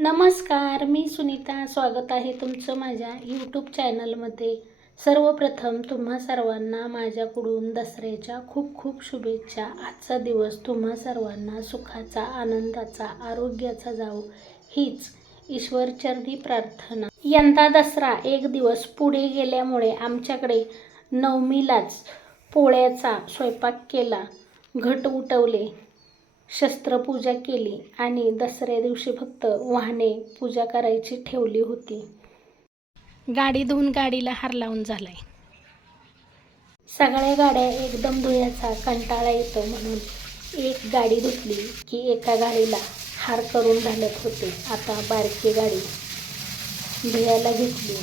नमस्कार मी सुनीता. स्वागत आहे तुमचं माझ्या यूट्यूब चॅनलमध्ये सर्वप्रथम तुम्हा सर्वांना माझ्याकडून दसऱ्याच्या खूप खूप शुभेच्छा. आजचा दिवस तुम्हा सर्वांना सुखाचा आनंदाचा आरोग्याचा जावो हीच ईश्वरचरणी प्रार्थना. यंदा दसरा एक दिवस पुढे गेल्यामुळे आमच्याकडे नवमीलाच पोळ्याचा स्वयंपाक केला. घट उठवले. शस्त्रपूजा केली आणि दसऱ्या दिवशी फक्त वाहने पूजा करायची ठेवली होती. गाडी धुवून गाडीला हार लावून झालाय. सगळ्या गाड्या एकदम धुयाचा कंटाळा येतो म्हणून एक गाडी धुतली की एका गाडीला हार करून घालत होते. आता बारकी गाडी धुयाला घेतली.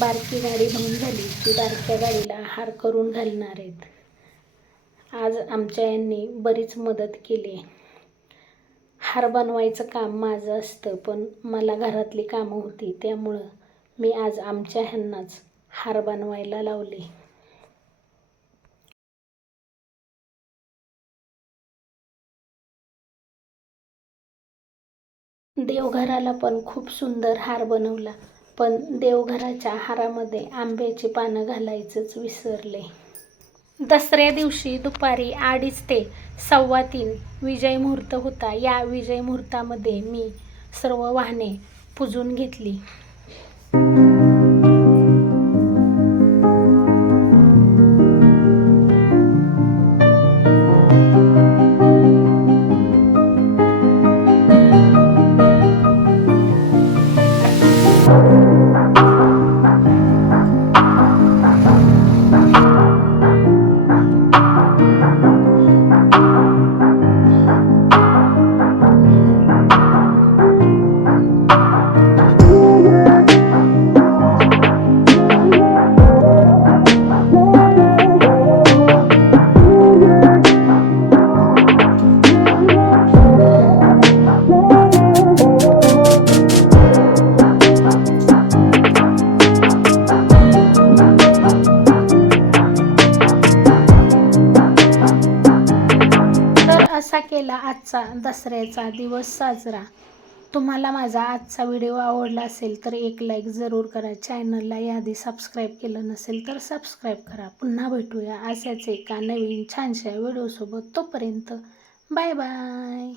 बारकी गाडी धुवून झाली की बारक्या गाडीला हार करून घालणार आहेत. आज आमच्या यांनी बरीच मदत केली. हार बनवायचं काम माझं असतं पण मला घरातली कामं होती त्यामुळं मी आज आमच्या ह्यांनाच हार बनवायला लावले. देवघराला पण खूप सुंदर हार बनवला पण देवघराच्या हारामध्ये आंब्याची पानं घालायचंच विसरले. दसऱ्या दिवशी दुपारी अडीच ते सव्वा तीन विजय मुहूर्त होता. या विजय मुहूर्तामध्ये मी सर्व वाहने पुजून घेतली. कसा केला आजचा दसऱ्याचा दिवस साजरा? तुम्हाला माझा आजचा व्हिडिओ आवडला असेल तर एक लाईक जरूर करा. चॅनलला याआधी सबस्क्राईब केलं नसेल तर सबस्क्राईब करा. पुन्हा भेटूया अशाच एका नवीन छानशा व्हिडिओसोबत तोपर्यंत. Bye bye